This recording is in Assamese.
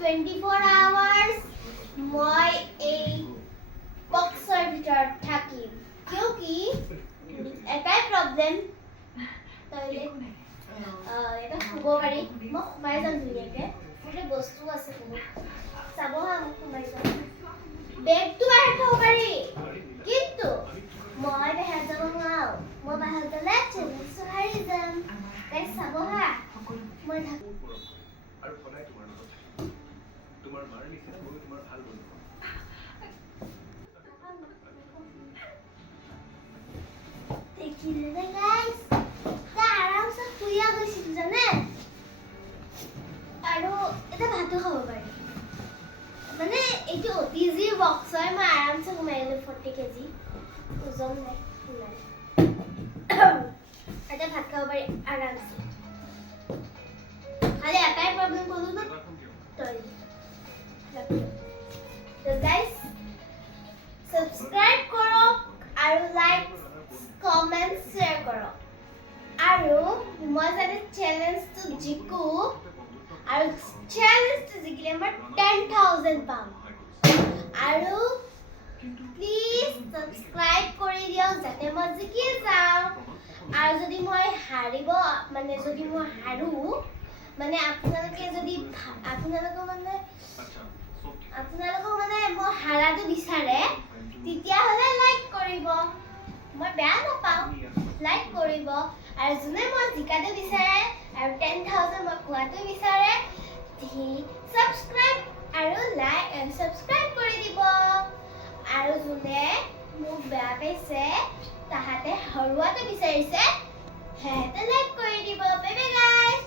24 hours মই এই বক্সৰ ভিতৰত থাকিম কিয়কি এটাই প্ৰবলেম টয়লেট এটা শুব পাৰি মই সোমাই যাম ধুনীয়াকে গোটেই বস্তু আছে বহুত চাব হা মই সোমাই যাম বেগটো বাহিৰত থ'ব পাৰি কিন্তু মই বাহিৰত যাব নোৱাৰো মই বাহিৰত গ'লে চেলেঞ্জটো হাৰি যাম গাইজ চাব হা মই আৰু সদায় তোমাৰ লগত তোমাৰ মাৰ নিচিনা মই তোমাৰ ভাল বন্ধু দেখিলে গাইজ তা আৰামছে শুইয়া গৈছিল জানে আৰু এটা ভাতো খাব পাৰি মানে এইটো অতিজি বক্স হয় মই আৰামছে সোমাই গ'লো 40 কেজি ওজন নাই এটা ভাত খাব পাৰি আৰামছে খালি এটাই প্ৰবলেম ক'লো না তো গাইজ সাবস্ক্ৰাইব কৰক আৰু লাইক কমেন্ট শ্বেয়াৰ কৰক আৰু মই যাতে চেলেঞ্জটো জিকো আৰু চেলেঞ্জটো জিকিলে মই 10,000 পাম আৰু প্লিজ সাবস্ক্ৰাইব কৰি দিয়ক যাতে মই জিকি যাওঁ আৰু যদি মই হাৰিব মানে যদি মই হাৰো মানে আপোনালোকে যদি আপোনালোকক মানে মই হাৰাটো বিচাৰে তেতিয়াহ'লে লাইক কৰিব মই বেয়া নাপাওঁ লাইক কৰিব আৰু যোনে মই জিকাটো বিচাৰে আৰু 10,000 মই পোৱাটো বিচাৰে সি সাবস্ক্ৰাইব আৰু সাবস্ক্ৰাইব কৰি দিব আৰু যোনে মোক বেয়া পাইছে তাহাঁতে হৰুৱাটো বিচাৰিছে হেঁতে লাইক কৰি দিব বাই বাই গাইজ